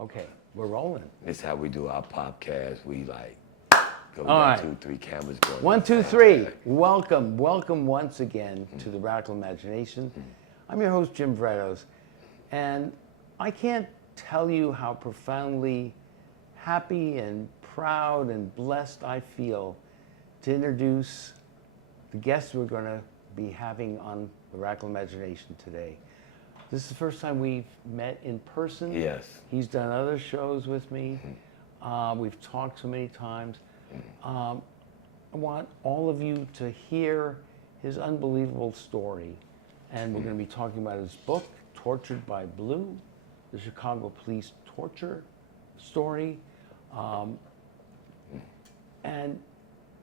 Okay, we're rolling. This is how we do our podcast. We like go All right. 2, 3 cameras going. 1, 2, 3. Welcome once again to the Radical Imagination. I'm your host, Jim Vredos, and I can't tell you how profoundly happy and proud and blessed I feel to introduce the guests we're going to be having on the Radical Imagination today. This is the first time we've met in person. Yes. He's done other shows with me. We've talked so many times. I want all of you to hear his unbelievable story. And we're going to be talking about his book, Tortured by Blue, the Chicago police torture story, and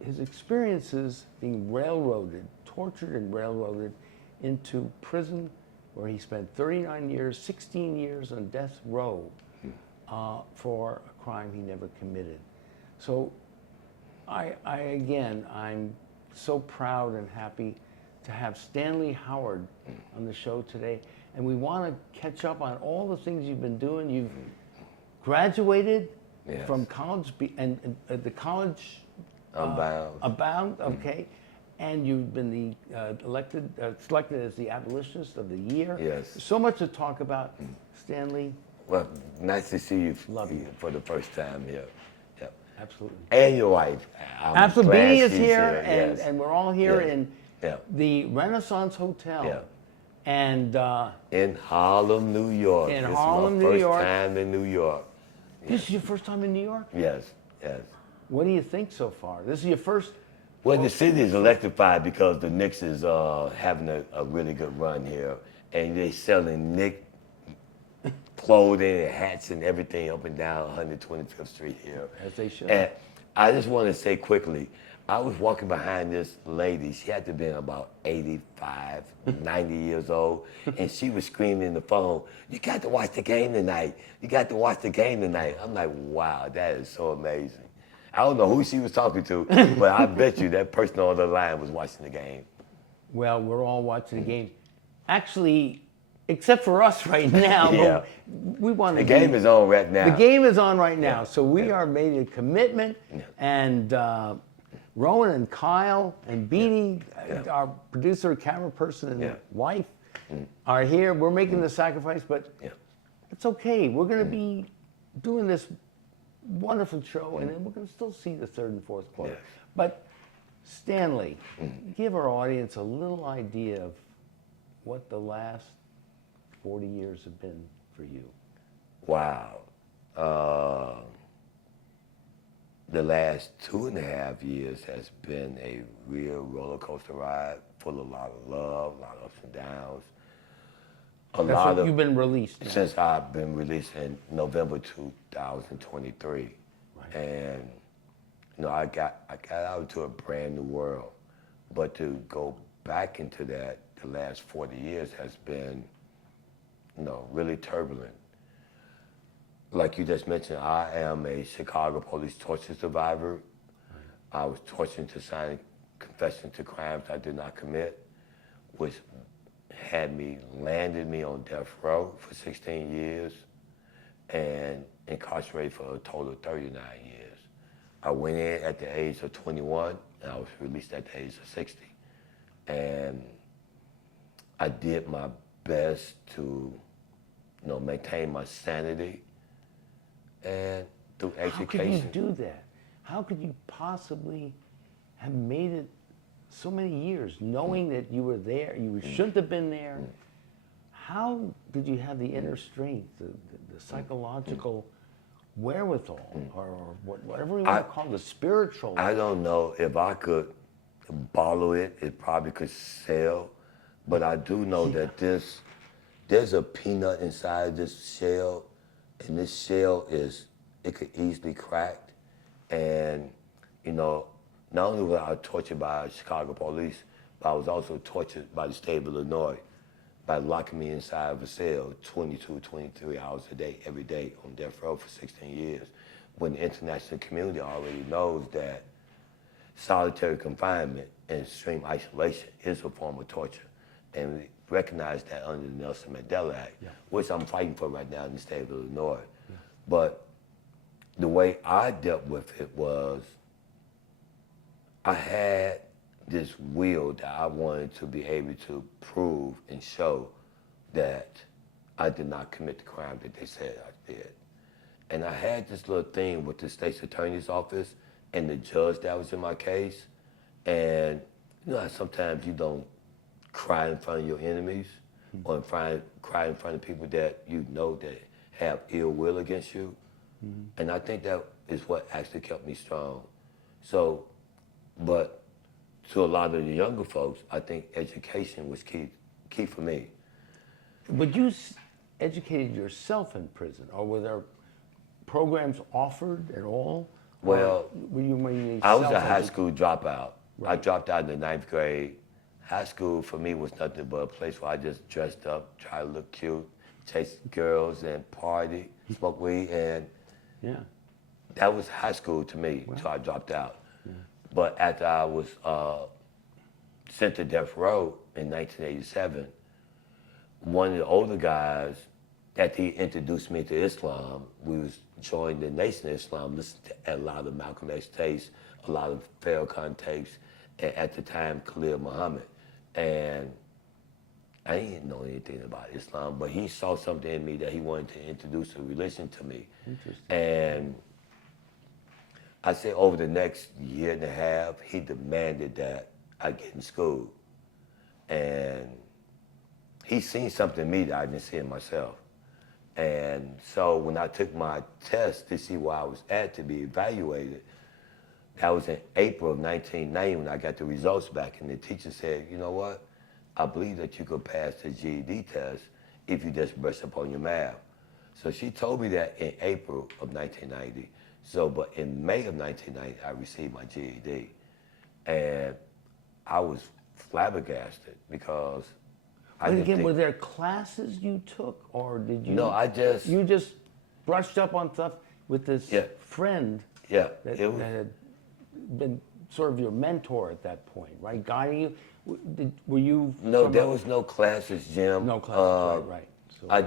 his experiences being railroaded, tortured and railroaded into prison, where he spent 39 years, 16 years on death row for a crime he never committed. So I'm so proud and happy to have Stanley Howard on the show today. And we want to catch up on all the things you've been doing. You've graduated from college, and the college Abound, okay. And you've been selected as the abolitionist of the year. Yes. So much to talk about, Stanley. Well, nice to see you. Love you. For the first time here. Yep. Absolutely. And your wife. Absolutely. Beanie is she's here, yes. and we're all here Yes. in Yeah. the Renaissance Hotel. Yeah. And In Harlem, New York. In This Harlem, is New my York. first time in New York. this is your first time in New York? Yes, yes. What do you think so far? This is your first? Well, the city is electrified because the Knicks is having a really good run here, and they're selling Knick clothing and hats and everything up and down 125th Street here. As they should. And I just want to say quickly, I was walking behind this lady. She had to have been about 85, 90 years old, and she was screaming in the phone, "You got to watch the game tonight. You got to watch the game tonight." I'm like, wow, that is so amazing. I don't know who she was talking to, but I bet you that person on the line was watching the game. Well, we're all watching the game. Actually, except for us right now. Yeah. But we want The game is on right now. The game is on right now. Yeah. So we are made a commitment, and Rowan and Kyle and Beanie, our producer, camera person, and wife are here. We're making the sacrifice, but it's okay. We're going to be doing this wonderful show, and then we're going to still see the third and fourth quarter. Yes. But Stanley, give our audience a little idea of what the last 40 years have been for you. Wow. The last 2.5 years has been a real roller coaster ride, full of a lot of love, a lot of ups and downs. That's what you've been released now. Since I've been released in November 2023. Right. And I got out into a brand new world. But to go back into that, the last 40 years has been, really turbulent. Like you just mentioned, I am a Chicago police torture survivor. Right. I was tortured into signing confession to crimes I did not commit, which landed me on death row for 16 years and incarcerated for a total of 39 years. I went in at the age of 21 and I was released at the age of 60. And I did my best to, maintain my sanity and through education. How could you do that? How could you possibly have made it so many years, knowing that you were there, you shouldn't have been there? How did you have the inner strength, the psychological wherewithal, or whatever you want to call it, the spiritual? I don't know if I could bottle it. It probably could sell, but I do know that there's a peanut inside this shell, and this shell it could easily crack. And, not only was I tortured by Chicago police, but I was also tortured by the state of Illinois by locking me inside of a cell 22, 23 hours a day, every day on death row for 16 years, when the international community already knows that solitary confinement and extreme isolation is a form of torture. And we recognize that under the Nelson Mandela Act, which I'm fighting for right now in the state of Illinois. But the way I dealt with it was I had this will that I wanted to be able to prove and show that I did not commit the crime that they said I did. And I had this little thing with the state's attorney's office and the judge that was in my case. And you know how sometimes you don't cry in front of your enemies or cry in front of people that you know that have ill will against you. And I think that is what actually kept me strong. So, but to a lot of the younger folks, I think education was key for me. But you educated yourself in prison, or were there programs offered at all? Well, Were you mainly I was a high self-educated? school dropout. I Right. dropped out in the ninth grade. High school for me was nothing but a place where I just dressed up, tried to look cute, chase girls and party, smoke weed, and Yeah. that was high school to me until I dropped out. But after I was sent to death row in 1987, one of the older guys, after he introduced me to Islam, we was joined the Nation of Islam, listened to a lot of Malcolm X tapes, a lot of Farrakhan tapes, and at the time Khalil Muhammad. And I didn't know anything about Islam, but he saw something in me that he wanted to introduce a religion to me. And I say over the next year and a half, he demanded that I get in school. And he seen something in me that I didn't see in myself. And so when I took my test to see where I was at to be evaluated, that was in April of 1990 when I got the results back, and the teacher said, you know what? I believe that you could pass the GED test if you just brush up on your math. So she told me that in April of 1990. So, but in May of 1990, I received my GED. And I was flabbergasted because I But didn't again, think, were there classes you took, or did you? No, You just brushed up on stuff with this Yeah. friend yeah, that, it was, that had been sort of your mentor at that point, right? Guiding you. Were you? no, there somehow- was no classes, Jim. No classes, right? So I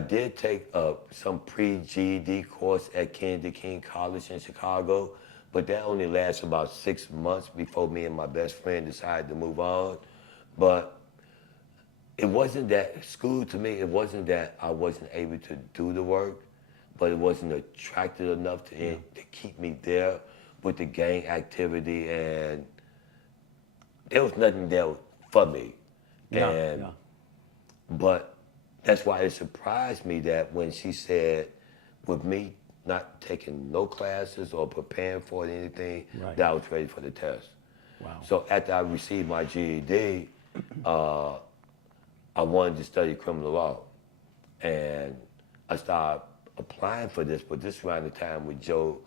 did take some pre-GED course at Kennedy King College in Chicago, but that only lasted about 6 months before me and my best friend decided to move on. But it wasn't that school to me. It wasn't that I wasn't able to do the work, but it wasn't attractive enough to keep me there with the gang activity, and there was nothing there for me. Yeah, And yeah. but that's why it surprised me that when she said, with me not taking no classes or preparing for anything, Right. that I was ready for the test. Wow. So after I received my GED, I wanted to study criminal law. And I started applying for this, but this around the time when Joe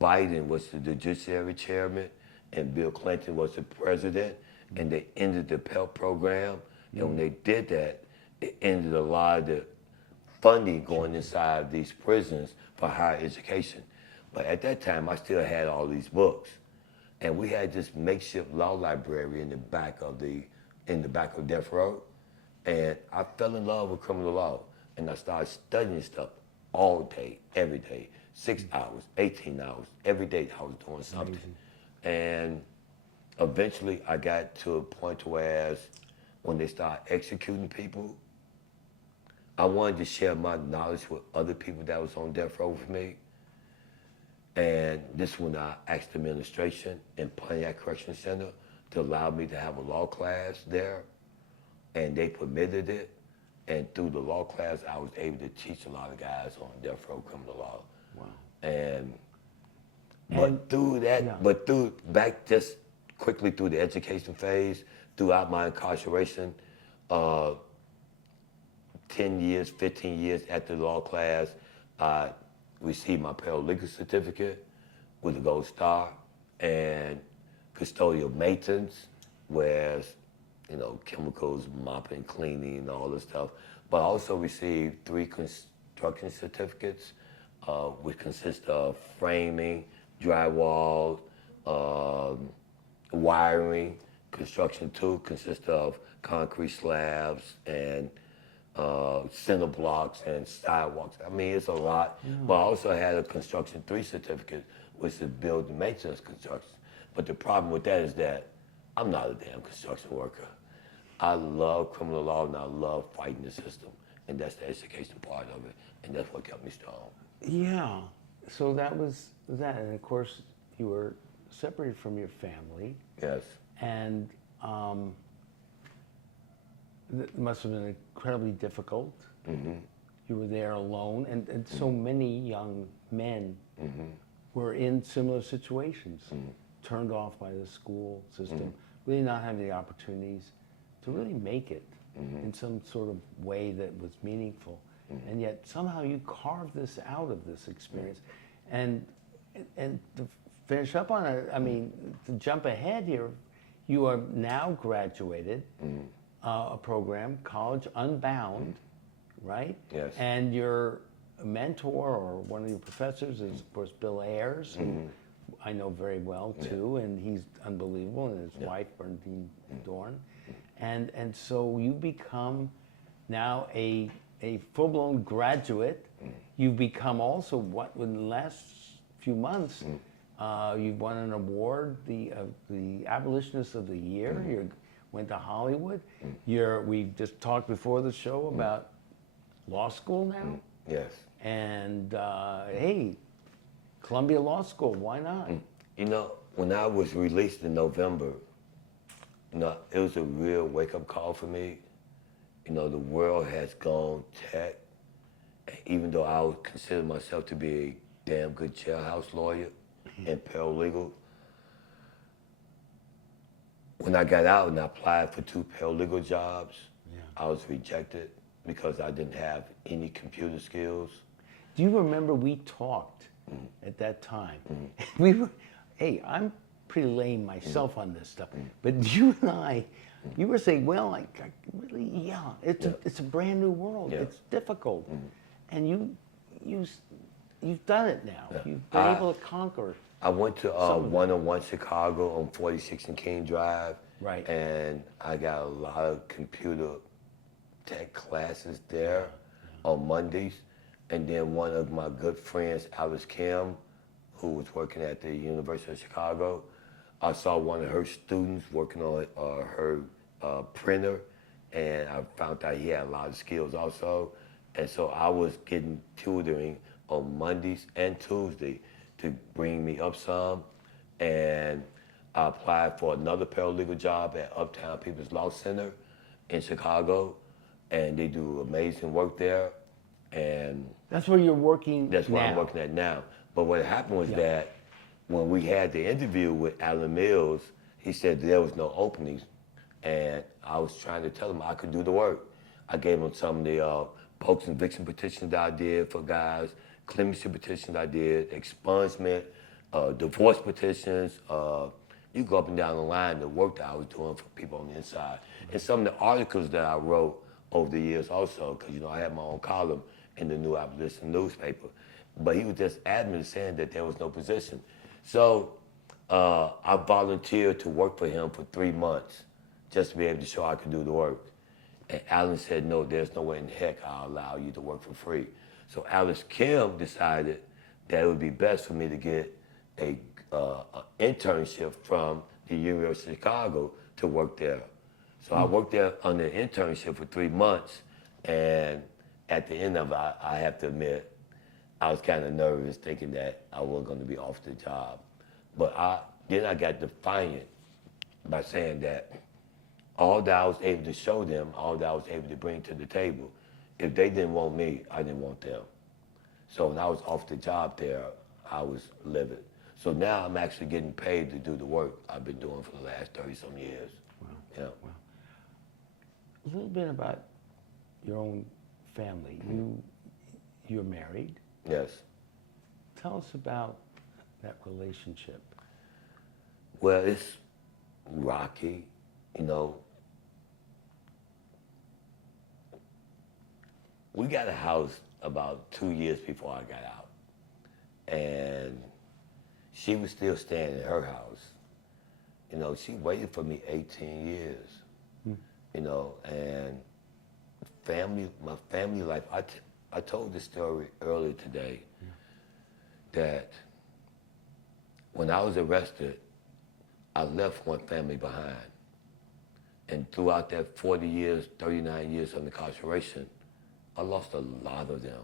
Biden was the Judiciary Chairman and Bill Clinton was the president, and they ended the Pell Program. And when they did that, it ended a lot of the funding going inside these prisons for higher education. But at that time, I still had all these books. And we had this makeshift law library in the back of death row. And I fell in love with criminal law. And I started studying stuff all day, every day, 6 hours, 18 hours, every day I was doing something. And eventually I got to a point where when they started executing people, I wanted to share my knowledge with other people that was on death row with me. And this when I asked the administration in Pontiac Correction Center to allow me to have a law class there, and they permitted it. And through the law class, I was able to teach a lot of guys on death row criminal law. Wow. But through back just quickly through the education phase, throughout my incarceration, 10 years, 15 years after the law class, I received my paralegal certificate with a gold star and custodial maintenance, whereas, chemicals, mopping, cleaning, and all this stuff. But I also received 3 construction certificates, which consist of framing, drywall, wiring. Construction 2 consists of concrete slabs and cinder blocks and sidewalks. I mean, it's a lot. Yeah. But I also had a construction 3 certificate, which is building maintenance construction. But the problem with that is that I'm not a damn construction worker. I love criminal law and I love fighting the system. And that's the education part of it. And that's what kept me strong. Yeah. So that was that. And of course, you were separated from your family. Yes. And it must have been incredibly difficult. Mm-hmm. You were there alone. And so many young men were in similar situations, turned off by the school system, really not having the opportunities to really make it in some sort of way that was meaningful. And yet somehow you carved this out of this experience. And to finish up on it, I mean, to jump ahead here, you are now graduated a program, College Unbound, right? Yes. And your mentor or one of your professors is, of course, Bill Ayers, who I know very well too, and he's unbelievable, and his wife, Bernadine Dorn. And so you become now a full-blown graduate. You've become also, what, in the last few months, you've won an award, the Abolitionist of the Year. You went to Hollywood. We just talked before the show about law school now. Yes. And hey, Columbia Law School, why not? You know, when I was released in November, you know, it was a real wake-up call for me. You know, the world has gone tech. And even though I would consider myself to be a damn good jailhouse lawyer and paralegal, when I got out and I applied for 2 paralegal jobs, I was rejected because I didn't have any computer skills. Do you remember we talked at that time? We were, hey, I'm pretty lame myself on this stuff, but you and I, you were saying, well, I really, it's a brand new world. It's difficult, and you've done it now. You've been able to conquer. I went to 101 Chicago on 46 and King Drive, right? And I got a lot of computer tech classes there on Mondays. And then one of my good friends, Alice Kim, who was working at the University of Chicago, I saw one of her students working on her printer, and I found out he had a lot of skills also. And so I was getting tutoring on Mondays and Tuesdays to bring me up some. And I applied for another paralegal job at Uptown People's Law Center in Chicago, and they do amazing work there. And that's where you're working now. That's where I'm working at now. But what happened was that when we had the interview with Alan Mills, he said there was no openings. And I was trying to tell him I could do the work. I gave him some of the post eviction petitions that I did for guys, clemency petitions I did, expungement, divorce petitions. You go up and down the line, the work that I was doing for people on the inside. And some of the articles that I wrote over the years also, because, you know, I had my own column in the New Abolition newspaper. But he was just adamant saying that there was no position. So I volunteered to work for him for 3 months just to be able to show I could do the work. And Alan said, no, there's no way in heck I'll allow you to work for free. So Alice Kim decided that it would be best for me to get a internship from the University of Chicago to work there. So I worked there on an internship for 3 months, and at the end of it, I have to admit, I was kind of nervous thinking that I was going to be off the job. But then I got defiant by saying that all that I was able to show them, all that I was able to bring to the table, if they didn't want me, I didn't want them. So when I was off the job there, I was livid. So now I'm actually getting paid to do the work I've been doing for the last 30-some years. Wow. Yeah. Wow. A little bit about your own family. You're married. Yes. Tell us about that relationship. Well, it's rocky, you know. We got a house about 2 years before I got out. And she was still staying in her house. You know, she waited for me 18 years, you know, and family life. I told this story earlier today that when I was arrested, I left one family behind. And throughout that 40 years, 39 years of incarceration, I lost a lot of them.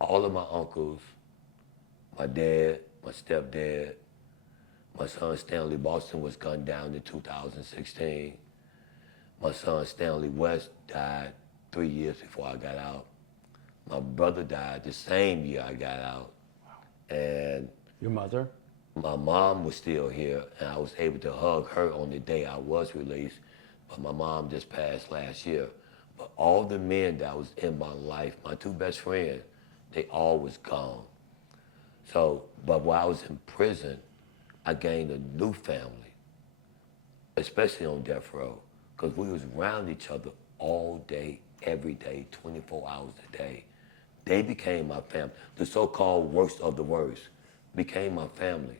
All of my uncles, my dad, my stepdad, my son Stanley Boston was gunned down in 2016. My son Stanley West died 3 years before I got out. My brother died the same year I got out. And Your mother? my mom was still here, and I was able to hug her on the day I was released, but my mom just passed last year. But all the men that was in my life, my two best friends, they all was gone. So, but while I was in prison, I gained a new family, especially on death row, because we was around each other all day, every day, 24 hours a day. They became my family. The so-called worst of the worst became my family.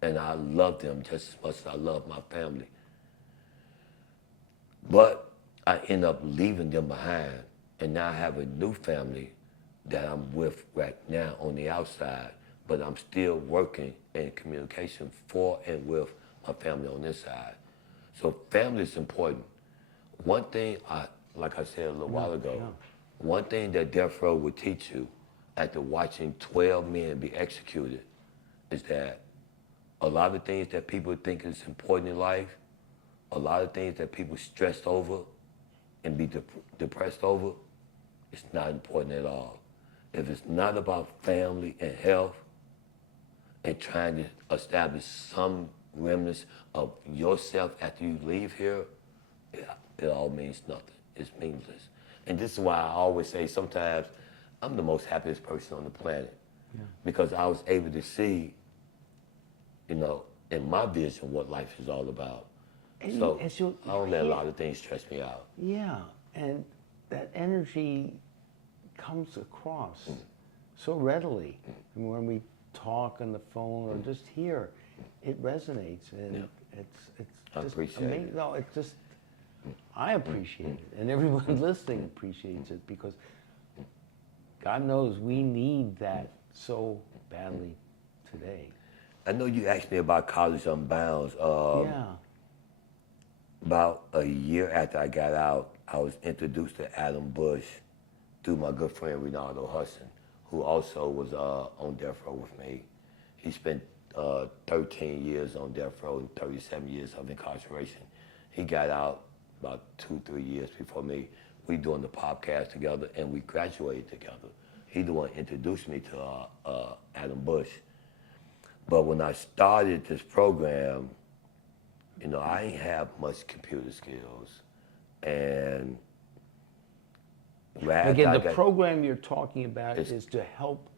And I loved them just as much as I love my family. But I end up leaving them behind, and now I have a new family that I'm with right now on the outside, but I'm still working in communication for and with my family on this side. So family is important. One thing, like I said a little while ago, one thing that death row would teach you after watching 12 men be executed is that a lot of things that people think is important in life, a lot of things that people stress over and be depressed over, it's not important at all. If it's not about family and health and trying to establish some remnants of yourself after you leave here, it all means nothing. It's meaningless. And this is why I always say sometimes I'm the most happiest person on the planet because I was able to see, you know, in my vision what life is all about. And So as you I don't let a lot of things stress me out. Yeah, and that energy comes across so readily. And when we talk on the phone or just here, it resonates, and it's I just appreciate amazing. it. No, it's just I appreciate it, and everyone listening appreciates it because God knows we need that so badly today. I know you asked me about College Unbound. Yeah. About a year after I got out, I was introduced to Adam Bush through my good friend Ronaldo Hudson, who also was on death row with me. He spent 13 years on death row and 37 years of incarceration. He got out about 2-3 years before me. We doing the podcast together, and we graduated together. He the one introduced me to Adam Bush. But when I started this program, you know, I ain't have much computer skills. And Again, the program you're talking about is to help.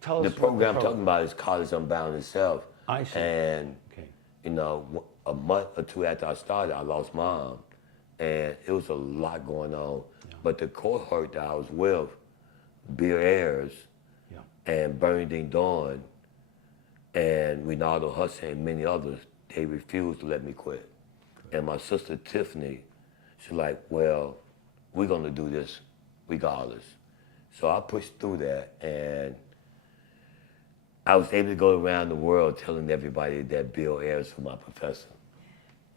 Tell us the program I'm talking about is College Unbound itself. I see. And, you know, a month or two after I started, I lost mom. And it was a lot going on. Yeah. But the cohort that I was with, Bill Ayers and Bernadine Dawn and Ronaldo Hudson and many others, they refused to let me quit. And my sister Tiffany, she's like, well, we're gonna do this regardless. So I pushed through that, and I was able to go around the world telling everybody that Bill Ayers was my professor.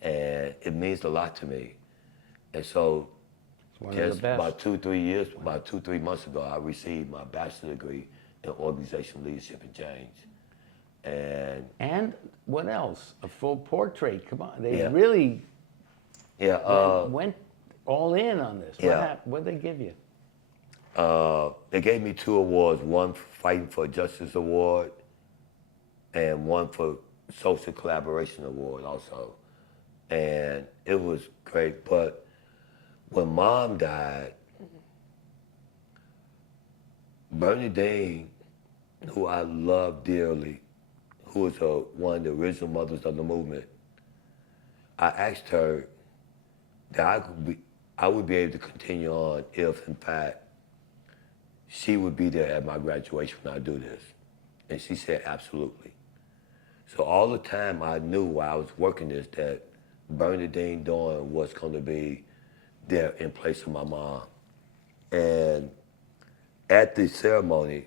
And it means a lot to me. And so just about 2-3 months ago, I received my bachelor's degree in organizational leadership and change. And what else? A full portrait. Come on, they really went all in on this. What happened? What did they give you? They gave me 2 awards, one for Fighting for Justice Award and one for Social Collaboration Award also. And it was great, but when Mom died, Bernadine, who I love dearly, who was one of the original mothers of the movement, I asked her that I would be able to continue on if, in fact, she would be there at my graduation when I do this. And she said, absolutely. So all the time I knew while I was working this that Bernadine Dawn was going to be there in place of my mom. And at the ceremony,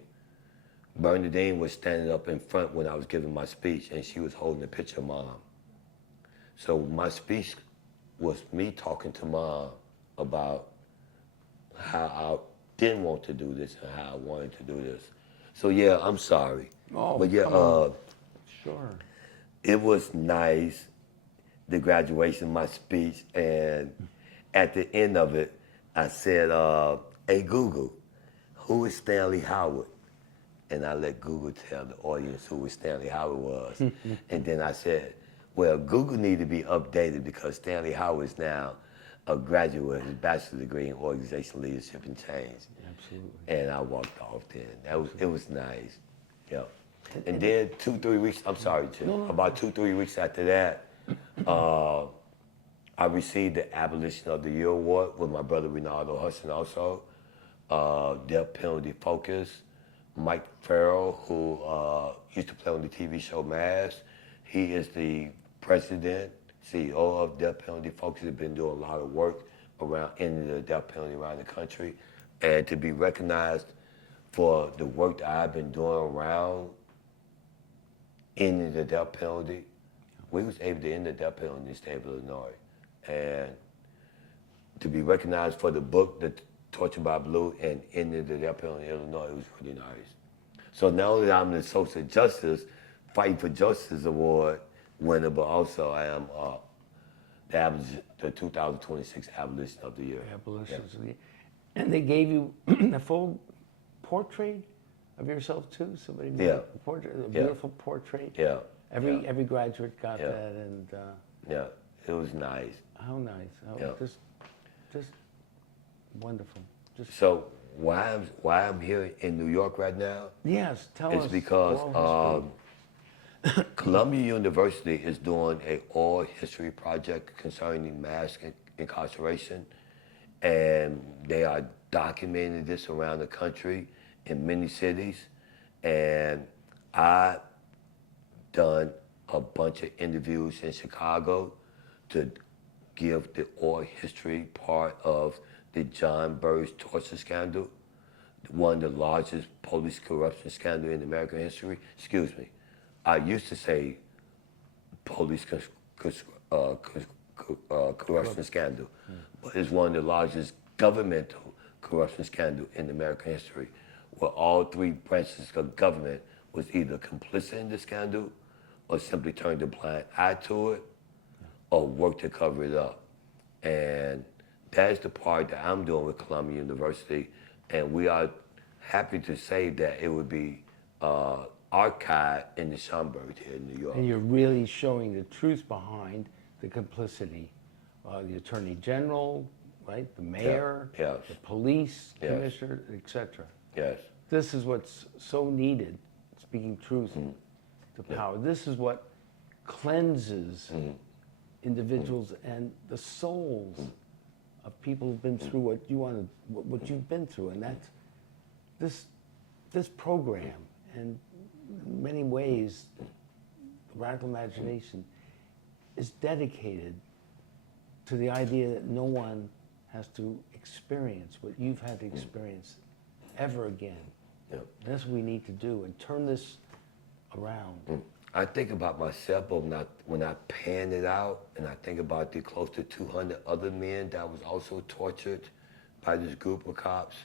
Bernadine was standing up in front when I was giving my speech, and she was holding a picture of Mom. So my speech was me talking to Mom about how I didn't want to do this and how I wanted to do this. So yeah, I'm sorry. Oh, But yeah, come on. Sure. it was nice, the graduation, my speech, and at the end of it, I said, hey Google, who is Stanley Howard? And I let Google tell the audience who Stanley Howard was. And then I said, well, Google need to be updated because Stanley Howard is now a graduate, his bachelor's degree in organizational leadership and change. Absolutely. And I walked off then. It was nice. Yeah. And then 2-3 weeks, I'm sorry, Jim. No. About 2-3 weeks after that, I received the Abolition of the Year award with my brother Ronaldo Hudson also. Death Penalty Focus. Mike Farrell, who used to play on the TV show Mass, he is the president, CEO of Death Penalty Focus. Has been doing a lot of work around ending the death penalty around the country. And to be recognized for the work that I've been doing around ending the death penalty, we was able to end the death penalty in the state of Illinois. And to be recognized for the book, The Torture by Blue, and ending the death penalty in Illinois, it was really nice. So not only I'm the Social Justice, Fight for Justice Award winner, but also I am the 2026 Abolition of the Year. Abolition of the Year. And they gave you a full portrait of yourself too? Somebody made a portrait, a beautiful portrait? Yeah. Every graduate got that, and yeah, it was nice. how nice. Just wonderful. So why I'm here in New York right now? Yes, tell us. It's because oral Columbia University is doing an oral history project concerning mass incarceration, and they are documenting this around the country in many cities. And I done a bunch of interviews in Chicago to give the oral history part of the John Burroughs torture scandal, one of the largest police corruption scandal in American history. Excuse me. I used to say police corruption scandal, but it's one of the largest governmental corruption scandal in American history, where all three branches of government was either complicit in the scandal or simply turned a blind eye to it or worked to cover it up. And that's the part that I'm doing with Columbia University, and we are happy to say that it would be archived in the Schomburg here in New York. And you're really showing the truth behind the complicity. The Attorney General, right? The mayor, Yes. the police Yes. commissioner, etc. Yes. This is what's so needed, speaking truth to power. This is what cleanses individuals and the souls of people who've been through what you've been through. And that's this program, and in many ways, the Radical Imagination is dedicated to the idea that no one has to experience what you've had to experience ever again. Yep. That's what we need to do, and turn this around. I think about myself, but when I pan it out, and I think about the close to 200 other men that was also tortured by this group of cops,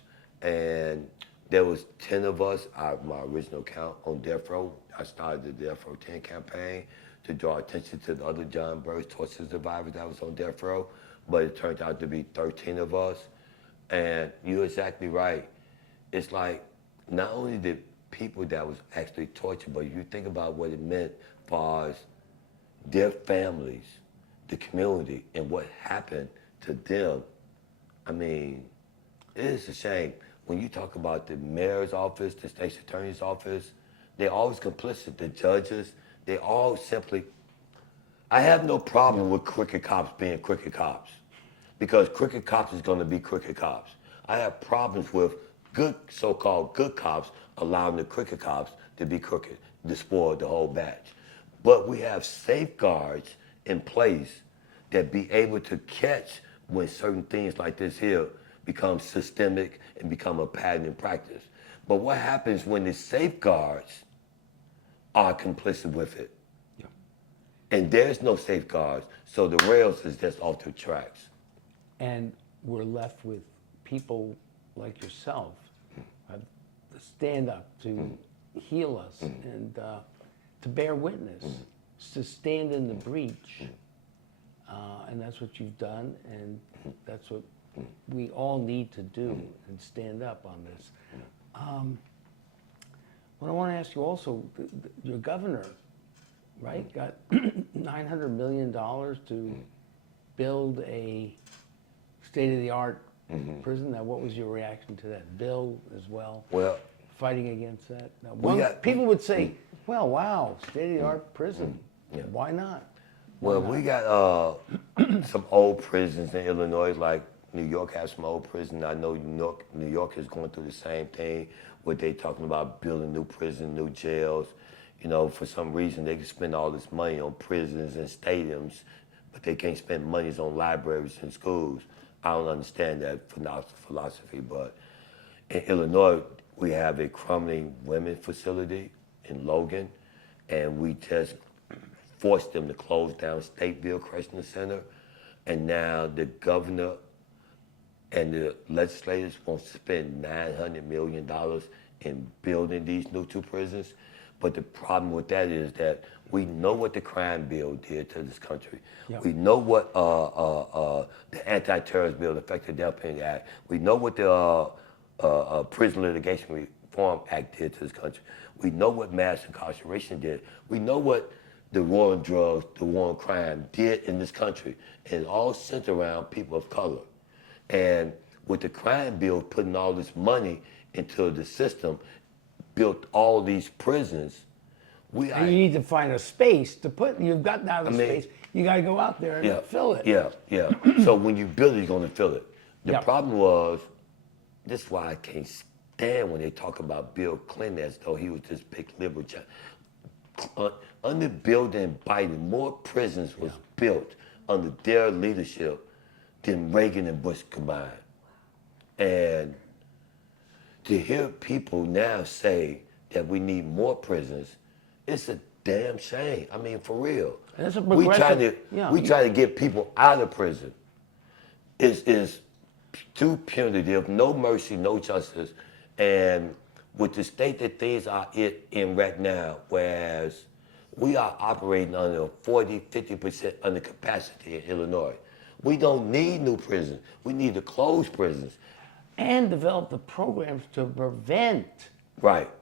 and there was 10 of us, my original count, on death row. I started the Death Row 10 campaign to draw attention to the other John Burroughs torture survivors that was on death row, but it turned out to be 13 of us. And you're exactly right. It's like, not only the people that was actually tortured, but you think about what it meant as far as their families, the community, and what happened to them. I mean, it is a shame. When you talk about the mayor's office, the state's attorney's office, they're always complicit. The judges, they all simply, I have no problem with crooked cops being crooked cops, because crooked cops is gonna be crooked cops. I have problems with good, so-called good cops allowing the crooked cops to be crooked, to spoil the whole batch. But we have safeguards in place that be able to catch when certain things like this here become systemic and become a pattern in practice. But what happens when the safeguards are complicit with it? Yeah. And there's no safeguards, so the rails is just off the tracks. And we're left with people like yourself have to stand up to heal us and to bear witness, to stand in the breach. And that's what you've done, and that's what we all need to do and stand up on this. What I want to ask you also, your governor, right, got $900 million to build a state-of-the-art prison. Now, what was your reaction to that bill as well? Well, Fighting against that? Now, people would say, well, wow, state-of-the-art prison. Yeah. Why not? Well, we got some old prisons in Illinois, like New York has some old prisons. I know New York is going through the same thing, where they talking about building new prisons, new jails. You know, for some reason they can spend all this money on prisons and stadiums, but they can't spend monies on libraries and schools. I don't understand that philosophy, but in Illinois, we have a crumbling women facility in Logan, and we just forced them to close down Stateville Correctional Center, and now the governor and the legislators want to spend $900 million in building these new two prisons. But the problem with that is that we know what the crime bill did to this country. Yep. We know what the anti-terrorist bill, the Effective Death Penalty Act. We know what the Prison Litigation Reform Act did to this country. We know what mass incarceration did. We know what the war on drugs, the war on crime did in this country. And it all centered around people of color. And with the crime bill putting all this money into the system, built all these prisons. You need to find a space to put. You've got now the space. You got to go out there and fill it. Yeah. So when you build it, you're going to fill it. The problem was, this is why I can't stand when they talk about Bill Clinton as though he was this big liberal. Under Bill and Biden, more prisons was built under their leadership than Reagan and Bush combined. And to hear people now say that we need more prisons, it's a damn shame. I mean, for real. And it's a we try to get people out of prison. It's too punitive, no mercy, no justice. And with the state that things are in right now, whereas we are operating under 40, 50% under capacity in Illinois. We don't need new prisons. We need to close prisons. And develop the programs to prevent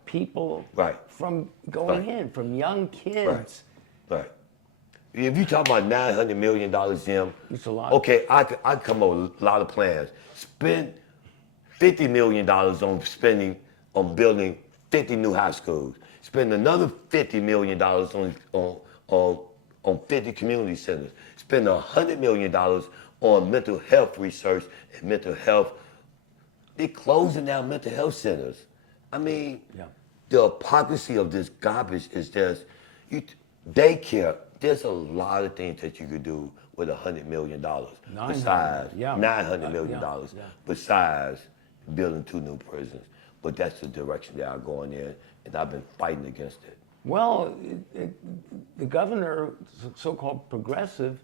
people from going in, from young kids. Right. If you talk about $900 million, Jim, it's a lot. Okay, I come up with a lot of plans. Spend $50 million on building 50 new high schools. Spend another $50 million on 50 community centers. Spend $100 million on mental health research and mental health. They're closing down mental health centers. I mean, the hypocrisy of this garbage is just, daycare, there's a lot of things that you could do with $100 million besides $900 million besides building 2 new prisons. But that's the direction they are going in, and I've been fighting against it. Well, the governor, so-called progressive,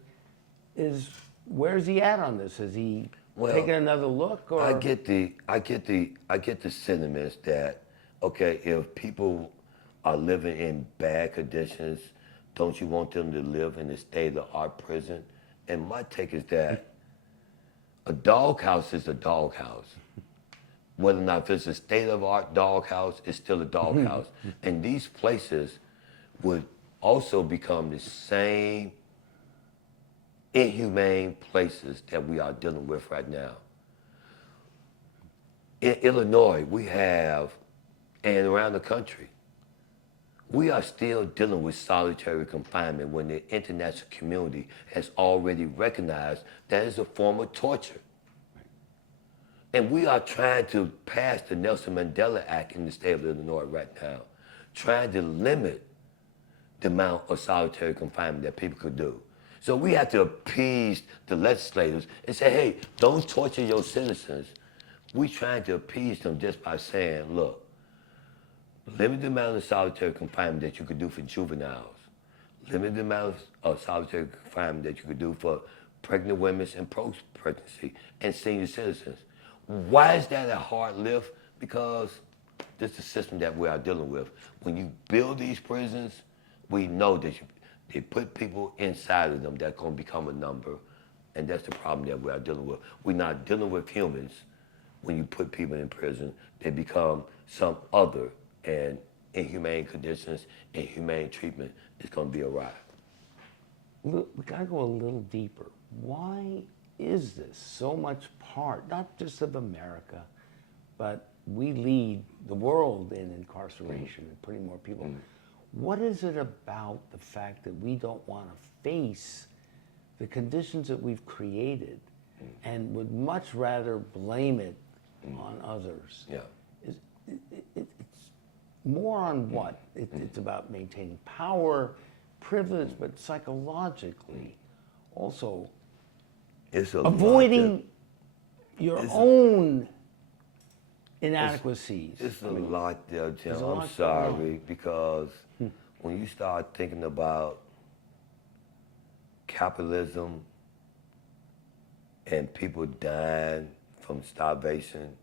where's he at on this? Is he taking another look? Or? I get the sentiments that, okay, if people are living in bad conditions, don't you want them to live in a state-of-the-art prison? And my take is that a doghouse is a doghouse. Whether or not if it's a state-of-the-art doghouse, it's still a doghouse. And these places would also become the same inhumane places that we are dealing with right now. In Illinois, we have, and around the country, we are still dealing with solitary confinement when the international community has already recognized that it's a form of torture. And we are trying to pass the Nelson Mandela Act in the state of Illinois right now, trying to limit the amount of solitary confinement that people could do. So we have to appease the legislators and say, hey, don't torture your citizens. We trying to appease them just by saying, look, limit the amount of solitary confinement that you could do for juveniles. Limit the amount of solitary confinement that you could do for pregnant women and post-pregnancy and senior citizens. Why is that a hard lift? Because this is the system that we are dealing with. When you build these prisons, we know that they put people inside of them that's going to become a number, and that's the problem that we are dealing with. We're not dealing with humans. When you put people in prison, they become some other, and inhumane conditions, inhumane treatment is going to be a riot. We got to go a little deeper. Why is this so much part, not just of America, but we lead the world in incarceration and putting more people. What is it about the fact that we don't want to face the conditions that we've created and would much rather blame it on others? Yeah. It's more on what? It's about maintaining power, privilege, but psychologically also It's a avoiding your own inadequacies. It's a lot there, Jim. There's a I'm lot sorry, because when you start thinking about capitalism and people dying from starvation,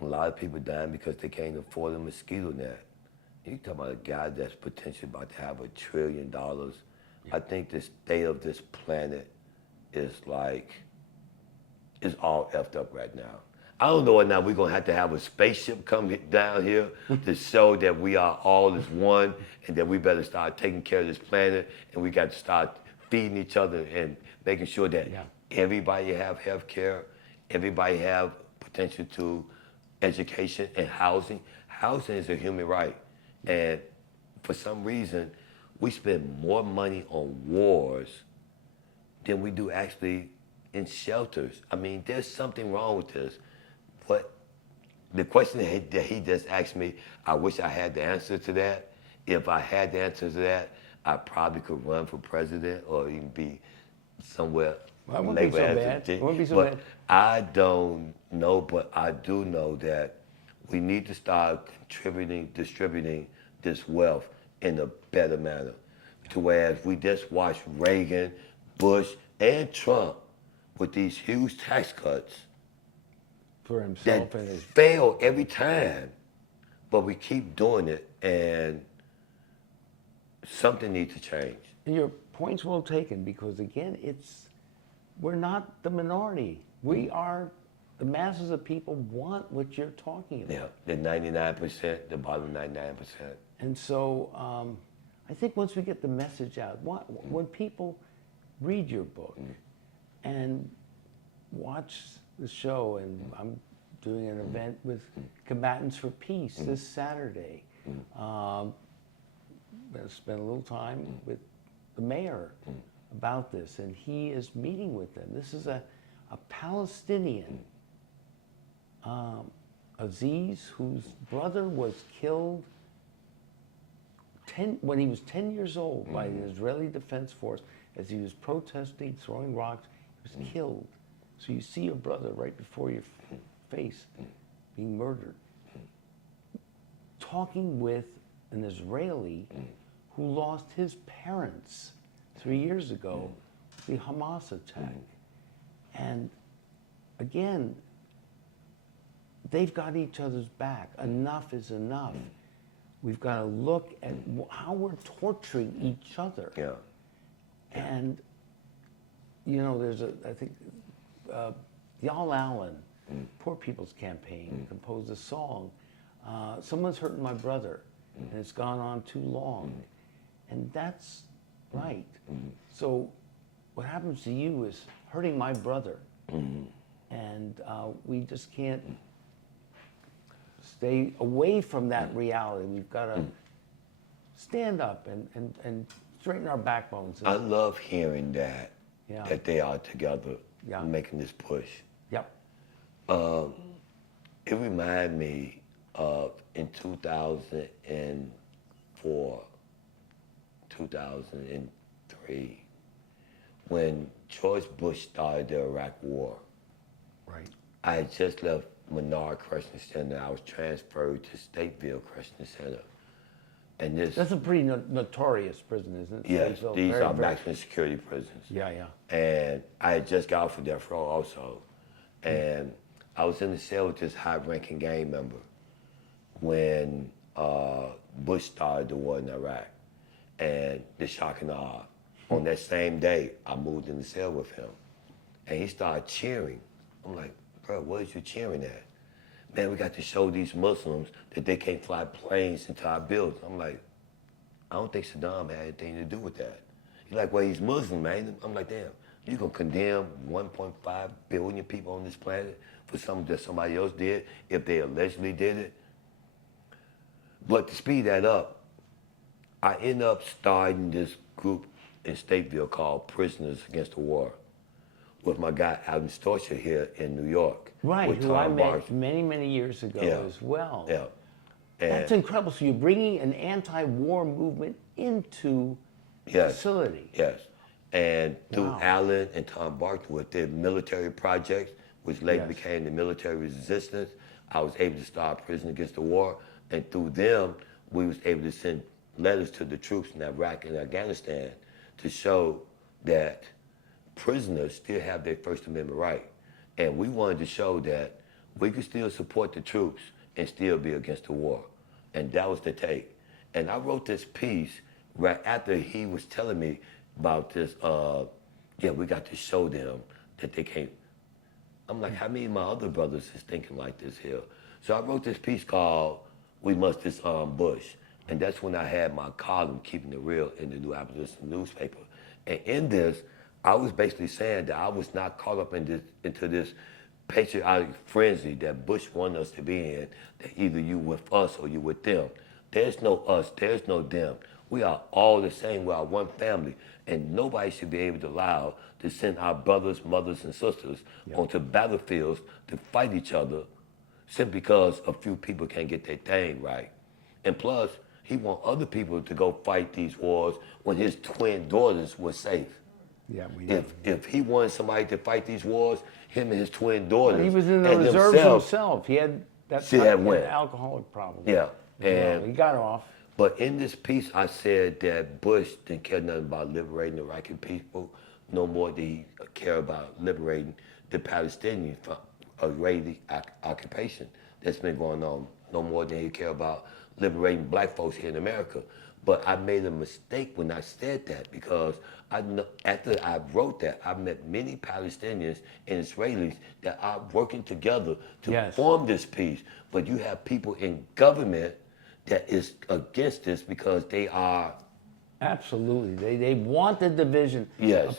a lot of people dying because they can't afford a mosquito net. You talk about a guy that's potentially about to have $1 trillion. I think the state of this planet is like, it's all effed up right now. I don't know whether or not we're gonna have to have a spaceship come down here to show that we are all as one and that we better start taking care of this planet, and we got to start feeding each other and making sure that everybody have health care, everybody have potential to education and housing. Housing is a human right. And for some reason, we spend more money on wars than we do actually in shelters. I mean, there's something wrong with this. But the question that he just asked me, I wish I had the answer to that. If I had the answer to that, I probably could run for president or even be somewhere. Well, it wouldn't be so bad. It wouldn't be so bad. I don't know, but I do know that we need to start distributing this wealth in a better manner. To whereas we just watched Reagan, Bush, and Trump with these huge tax cuts for himself that and his fail every time, but we keep doing it, and something needs to change. And your point's well taken, because again, we're not the minority. We are, the masses of people want what you're talking about. Yeah, the 99%, the bottom 99%. And so I think once we get the message out, when people read your book and watch the show, and I'm doing an event with Combatants for Peace this Saturday. I'm going to spend a little time with the mayor about this, and he is meeting with them. This is a Palestinian, Aziz, whose brother was killed when he was 10 years old by the Israeli Defense Force as he was protesting, throwing rocks. He was killed. So you see your brother right before your face being murdered. Talking with an Israeli who lost his parents 3 years ago, the Hamas attack. And again, they've got each other's back. Enough is enough. We've got to look at how we're torturing each other. Yeah. And, you know, there's I think, Y'all Allen, Poor People's Campaign, composed a song, Someone's Hurting My Brother, and it's gone on too long. And that's right. So what happens to you is hurting my brother. And we just can't stay away from that reality. We've got to stand up and straighten our backbones. I love hearing that, that they are together, making this push. Yep. It reminded me of in 2004, 2003, when George Bush started the Iraq War, Right. I had just left Menard Correctional Center. I was transferred to Stateville Correctional Center. And this, That's a pretty notorious prison, isn't it? yes, Stateville? these Very, are very- maximum security prisons. Yeah, yeah. And I had just got off of death row also. And I was in the cell with this high-ranking gang member when Bush started the war in Iraq. And the shock and awe. On that same day, I moved in the cell with him. And he started cheering. I'm like, bro, what is you cheering at? Man, we got to show these Muslims that they can't fly planes into our buildings. I'm like, I don't think Saddam had anything to do with that. He's like, well, he's Muslim, man. I'm like, damn, you gonna condemn 1.5 billion people on this planet for something that somebody else did if they allegedly did it? But to speed that up, I end up starting this group in Stateville called Prisoners Against the War with my guy Alvin Storcher here in New York. Right, with who I Tom met Barnes. many, many years ago Yeah. as well. Yeah. And That's incredible. So you're bringing an anti-war movement into the Yes. facility. Yes. And through Wow. Allen and Tom Barton with their military projects, which later Yes. became the military resistance, I was able to start Prison Against the War. And through them, we was able to send letters to the troops in Iraq and Afghanistan to show that prisoners still have their First Amendment right. And we wanted to show that we could still support the troops and still be against the war. And that was the take. And I wrote this piece right after he was telling me about this, yeah, we got to show them that they can't. I'm like, how many of my other brothers is thinking like this here? So I wrote this piece called We Must Disarm Bush. And that's when I had my column, Keeping It Real, in the New Opposition newspaper. And in this, I was basically saying that I was not caught up into this patriotic frenzy that Bush wanted us to be in, that either you with us or you with them. There's no us, there's no them. We are all the same, we are one family. And nobody should be able to allow to send our brothers, mothers, and sisters onto battlefields to fight each other simply because a few people can't get their thing right. And plus, he want other people to go fight these wars when his twin daughters were safe. Yeah, we know. If he wanted somebody to fight these wars, him and his twin daughters He was in the and reserves themselves, himself. He had that See, that went. alcoholic problem. Yeah, as well. and He got off. but in this piece, I said that Bush didn't care nothing about liberating the Iraqi people, no more did he care about liberating the Palestinians from Israeli occupation that's been going on, no more than he care about liberating black folks here in America. But I made a mistake when I said that because after I wrote that, I met many Palestinians and Israelis that are working together to Yes. form this peace. But you have people in government that is against this because they are. Absolutely. They want the division. Yes.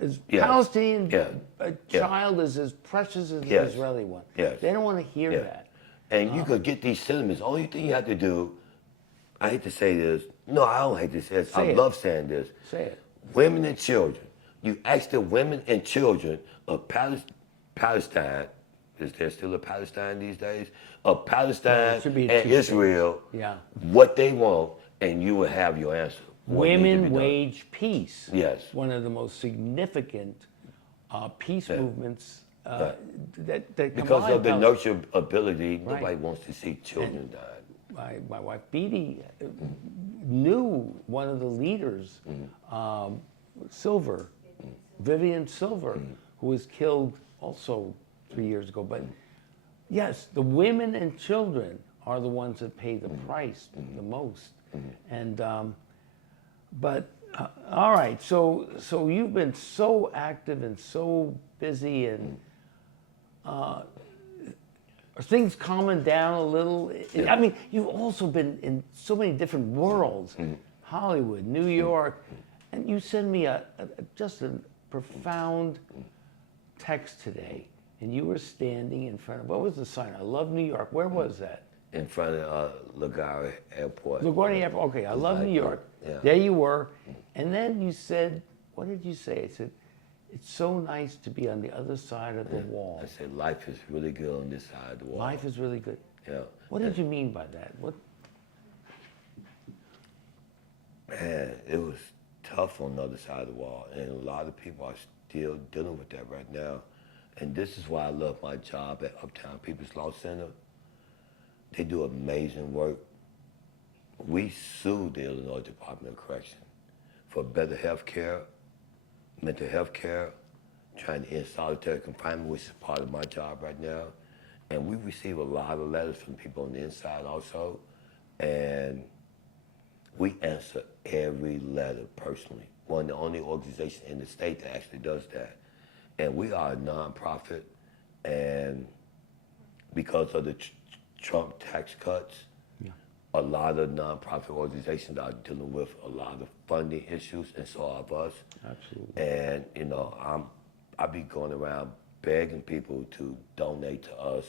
As Yes. Palestinian Yeah. a Yeah. child is as precious as Yes. the Israeli one. Yes. They don't want to hear Yeah. that. And you could get these sentiments. Only thing you have to do, I hate to say this. No, I don't hate to say this. I Say it. love saying this. Say it. Women and children. You ask the women and children of Palestine, is there still a Palestine these days? Of Palestine should be and two Israel, Yeah. what they want, and you will have your answer. What needs to be Women done. wage peace. Yes. One of the most significant peace movements Right. that come Because out of the Palestine. nurture ability, Right. nobody wants to see children die. My wife Beatty knew one of the leaders, Silver, Vivian Silver, who was killed also 3 years ago. But yes, the women and children are the ones that pay the price the most. And but all right, so you've been so active and so busy, and are things calming down a little? Yeah. I mean, you've also been in so many different worlds, Hollywood, New York, and you send me just a profound text today, and you were standing in front of, what was the sign? I love New York. Where was that? In front of LaGuardia Airport. LaGuardia Airport. Okay, I love New York. Yeah. There you were, and then you said, what did you say? I said, it's so nice to be on the other side of the wall. I said, life is really good on this side of the wall. Life is really good. Yeah. What did you mean by that? What? Man, it was tough. tough on the other side of the wall, and a lot of people are still dealing with that right now. And this is why I love my job at Uptown People's Law Center. They do amazing work. We sue the Illinois Department of Correction for better health care, mental health care, trying to end solitary confinement, which is part of my job right now. And we receive a lot of letters from people on the inside also. And we answer every letter personally. One of the only organizations in the state that actually does that. And we are a nonprofit, and because of the Trump tax cuts, a lot of nonprofit organizations are dealing with a lot of funding issues, and so are us. Absolutely. And you know, I be going around begging people to donate to us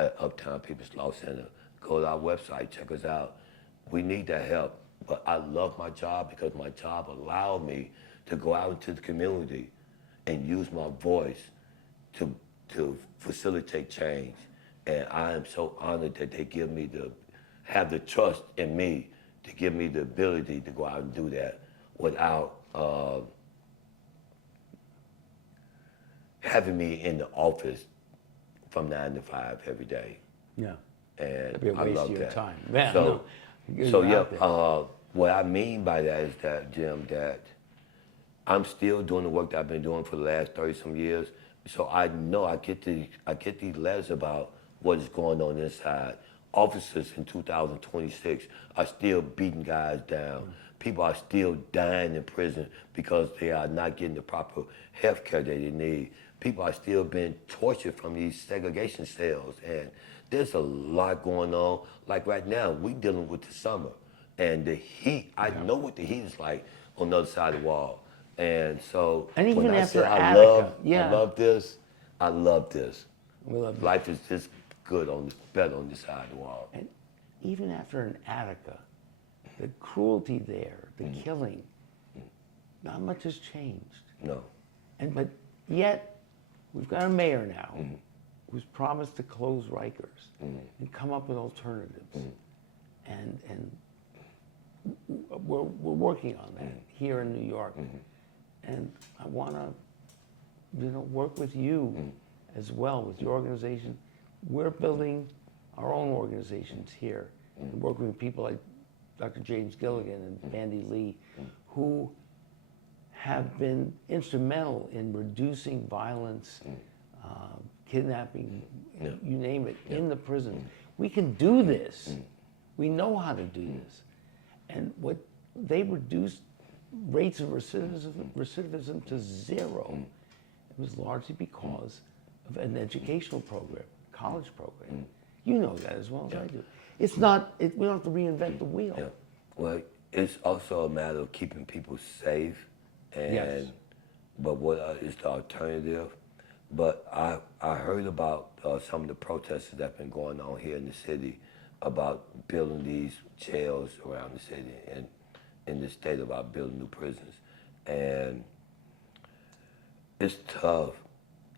at Uptown People's Law Center. Go to our website, check us out. We need that help. But I love my job because my job allowed me to go out into the community and use my voice to facilitate change. And I am so honored that they have the trust in me to give me the ability to go out and do that without having me in the office from 9 to 5 every day. Yeah. And That'd be a I waste love of your that. time. Yeah, So, no. so You're yeah, out there. what I mean by that is that, Jim, that I'm still doing the work that I've been doing for the last 30-some years. So I know I get these letters about what is going on inside. Officers in 2026 are still beating guys down. People are still dying in prison because they are not getting the proper health care that they need. People are still being tortured from these segregation cells. And there's a lot going on. Like right now, we dealing with the summer. And the heat, I know what the heat is like on the other side of the wall. And so And even when I after say I Attica, yeah. love this, I love this. We love it. Life is just better on this side of the wall. And even after an Attica, the cruelty there, the killing, not much has changed. No. But yet, we've got a mayor now who's promised to close Rikers and come up with alternatives. And we're working on that here in New York. And I want to, work with you as well, with your organization. We're building our own organizations here and working with people like Dr. James Gilligan and Bandy Lee, who have been instrumental in reducing violence, kidnapping, you name it, in the prison. We can do this. We know how to do this. And what they reduced rates of recidivism to zero. It was largely because of an educational program, college program. You know that as well as I do. It's not, we don't have to reinvent the wheel. Yeah. Well, it's also a matter of keeping people safe. And Yes. But what is the alternative? But I heard about some of the protests that's been going on here in the city about building these jails around the city and in the state about building new prisons. And it's tough.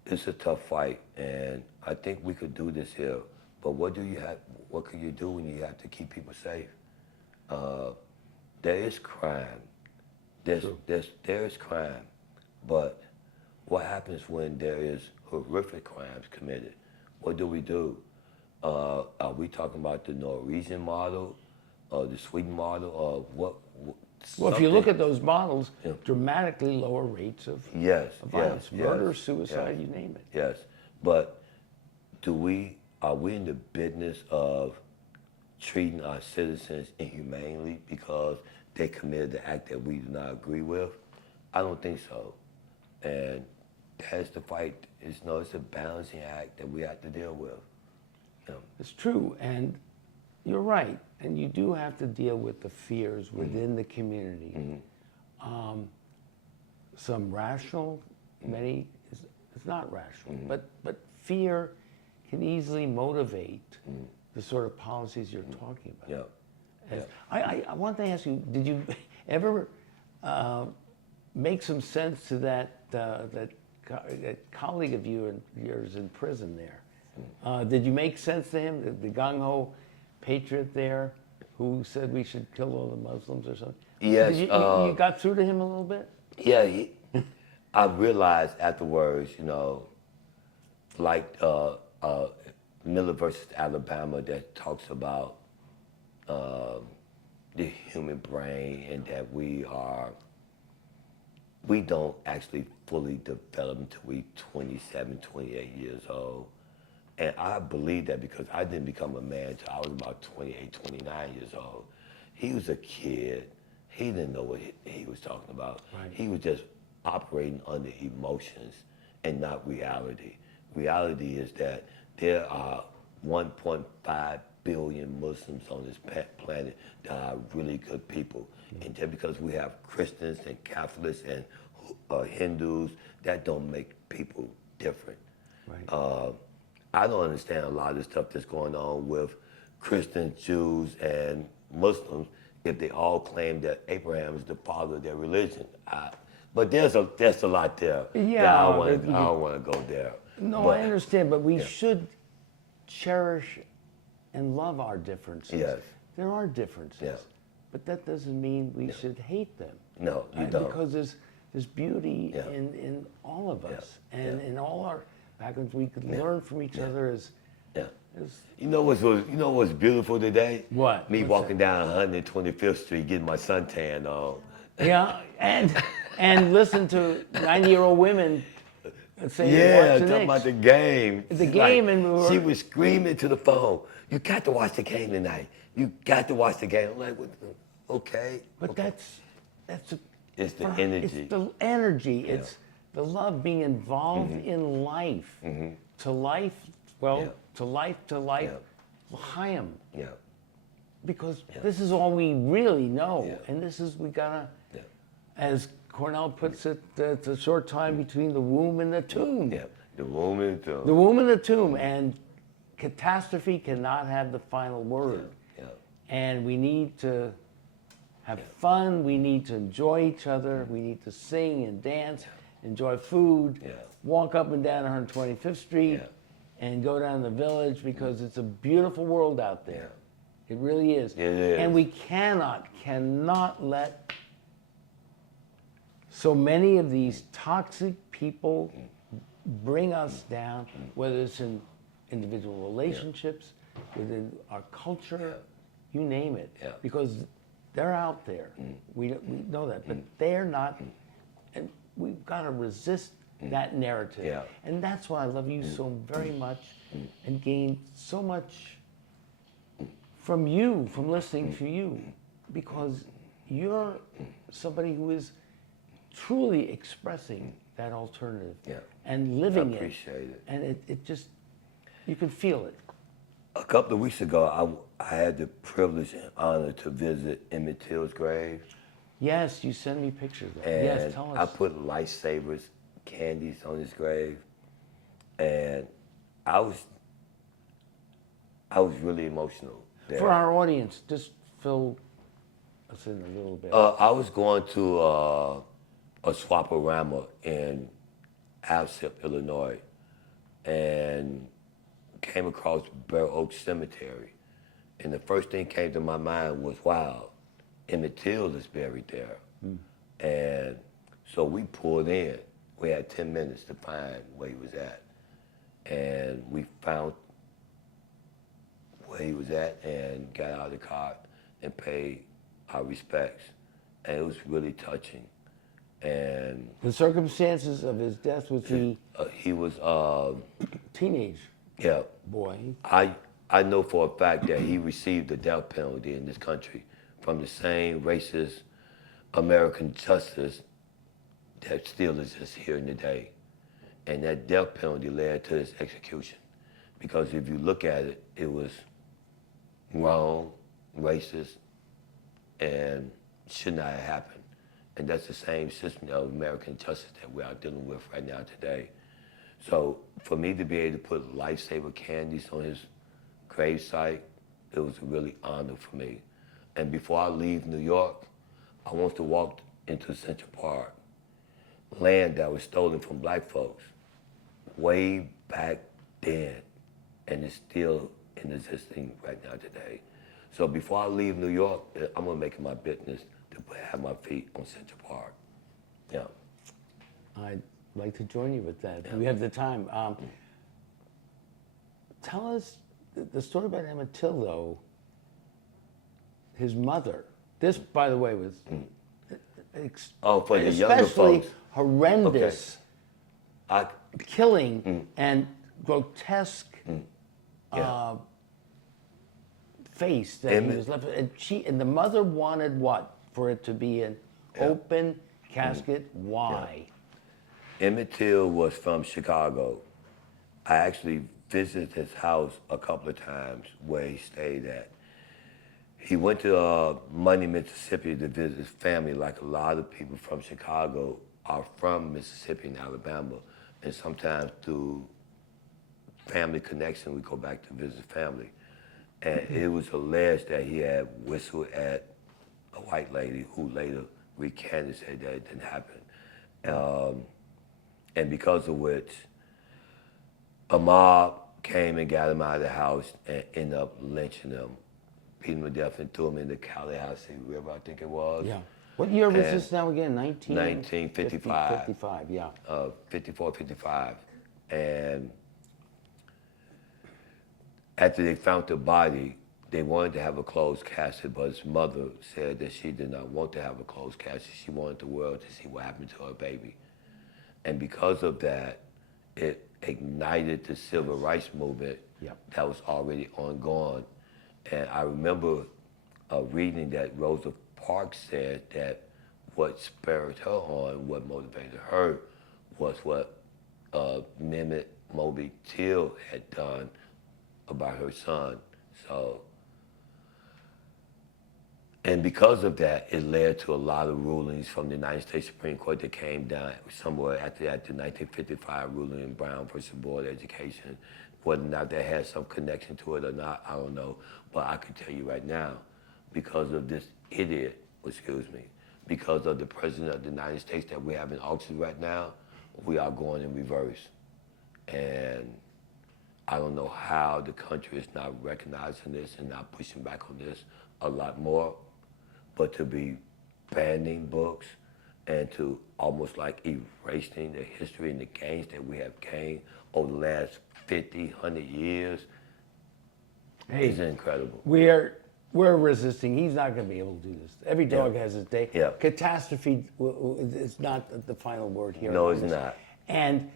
It's a tough fight. And I think we could do this here. But what can you do when you have to keep people safe? There is crime. There is crime. But what happens when there is horrific crimes committed? What do? Are we talking about the Norwegian model or the Sweden model or what? Well, if you look at those models, Yeah. dramatically lower rates of violence, yes, murder, yes, suicide, yes. you name it. Yes, but are we in the business of treating our citizens inhumanely because they committed the act that we do not agree with? I don't think so. And that's the fight. It's a balancing act that we have to deal with. It's true, and you're right. And you do have to deal with the fears within the community. Some rational, many it's not rational. But fear can easily motivate the sort of policies you're talking about. I want to ask you, did you ever make some sense to that colleague of yours in prison there? Did you make sense to him, the gung-ho patriot there who said we should kill all the Muslims or something? Yes. You got through to him a little bit? Yeah. I realized afterwards, like Miller versus Alabama that talks about the human brain and that we don't actually fully develop until we 27, 28 years old. And I believe that because I didn't become a man until I was about 28, 29 years old. He was a kid. He didn't know what he was talking about. Right. He was just operating under emotions and not reality. Reality is that there are 1.5 billion Muslims on this planet that are really good people. And just because we have Christians and Catholics and Hindus, that don't make people different. Right. I don't understand a lot of the stuff that's going on with Christians, Jews, and Muslims if they all claim that Abraham is the father of their religion. But there's a lot there. Yeah, that I don't want to go there. No, But, I understand, but we should cherish and love our differences. Yes. There are differences, Yeah. but that doesn't mean we should hate them. No, you don't. Because there's beauty Yeah. in all of us, Yeah. and Yeah. in all our backgrounds. We could learn from each other as. Yeah. as You know what's beautiful today? What? Me What's walking down 125th Street getting my suntan on. Yeah, and listen to 90-year-old women saying, Yeah, "Watch the talking Knicks." about the game. The She's game, and we were- she was screaming to the phone, "You got to watch the game tonight. You got to watch the game." I'm like, okay. But okay. that's It's the for- energy. It's the energy. It's the love, being involved in life. To life, well, Yeah. to life, L'chaim. Yeah. Because this is all we really know, Yeah. and this is we gotta, Yeah. as Cornell puts it, it's a short time between the womb and the tomb. Yeah. The woman, The womb and the tomb, and catastrophe cannot have the final word. Yeah. And we need to have fun. We need to enjoy each other. We need to sing and dance, enjoy food, Yeah. walk up and down 125th Street, Yeah. and go down the village because it's a beautiful world out there. It really is. It is. And we cannot let so many of these toxic people bring us down, whether it's in individual relationships, within our culture, you name it. Yeah. Because they're out there. We know that, but they're not. And we've got to resist that narrative. Yeah. And that's why I love you so very much and gain so much from you, from listening to you, because you're somebody who is truly expressing that alternative and living it. I appreciate it. And it just, you can feel it. A couple of weeks ago, I had the privilege and honor to visit Emmett Till's grave. Yes, you send me pictures of that. And Yes, tell us. I put lifesavers, candies on his grave. And I was really emotional there. For our audience, just fill us in a little bit. I was going to a Swaparama in Alsip, Illinois, and came across Bear Oak Cemetery. And the first thing came to my mind was, wow, Emmett Till is buried there. And so we pulled in. We had 10 minutes to find where he was at. And we found where he was at and got out of the car and paid our respects. And it was really touching. And The circumstances of his death was he was, teenage yeah, boy. I know for a fact that he received the death penalty in this country from the same racist American justice that still exists here today. And that death penalty led to his execution. Because if you look at it, it was wrong, racist, and should not have happened. And that's the same system of American justice that we are dealing with right now today. So for me to be able to put lifesaver candies on his gravesite, it was a really honor for me. And before I leave New York, I want to walk into Central Park, land that was stolen from black folks way back then, and it's still in existing right now today. So before I leave New York, I'm gonna make it my business to have my feet on Central Park. Yeah. I'd like to join you with that. We have the time. Tell us the story about Emmett Till, though. His mother. This, by the way, was For the younger especially folks. horrendous I, killing and grotesque face that he was left with. And the mother wanted what? For it to be an open casket. Why? Emmett Till was from Chicago. I actually visited his house a couple of times where he stayed at. He went to Money, Mississippi to visit his family, like a lot of people from Chicago are from Mississippi and Alabama. And sometimes through family connection, we go back to visit family. And it was alleged that he had whistled at a white lady who later recanted, said that it didn't happen. And because of which, a mob came and got him out of the house and ended up lynching him, beating him to death and threw him in the Tallahassee River, I think it was. Yeah. What year was this now again? 1955. 55, yeah. 54, 55. And after they found the body, they wanted to have a closed casket, but his mother said that she did not want to have a closed casket. She wanted the world to see what happened to her baby. And because of that, it ignited the civil rights movement that was already ongoing. And I remember reading that Rosa Parks said that what spurred her on, what motivated her, was what Mehmet Moby Till had done about her son. So, and because of that, it led to a lot of rulings from the United States Supreme Court that came down somewhere after that, the 1955 ruling in Brown versus Board of Education. Whether or not that had some connection to it or not, I don't know. But I can tell you right now, because of this idiot, because of the President of the United States that we have in office right now, we are going in reverse. And I don't know how the country is not recognizing this and not pushing back on this a lot more, but to be banning books and to almost like erasing the history and the gains that we have gained over the last 50, 100 years is incredible. We're resisting. He's not going to be able to do this. Every dog has its day. Yeah. Catastrophe is not the final word here. No, it's not. And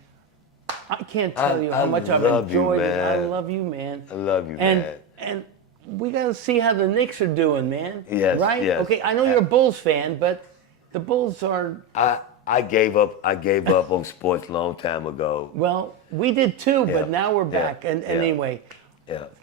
I can't tell you how much I've enjoyed it. I love you, man. I love you, man. And we got to see how the Knicks are doing, man. Yes, right? yes. Okay, I know you're a Bulls fan, but the Bulls are... I gave up on sports a long time ago. Well, we did too, but now we're back. And anyway,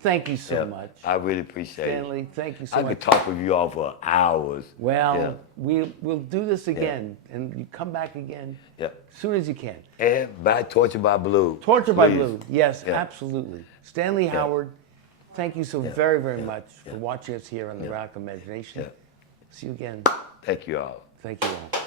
thank you so much. I really appreciate it. Stanley, thank you so much. I could talk with you all for hours. Well, we'll do this again, and you come back again as soon as you can. And buy Torture by Blue. Torture by Blue, yes, absolutely. Stanley Howard, thank you so very, very much for watching us here on The Radical Imagination. See you again. Thank you all. Thank you all.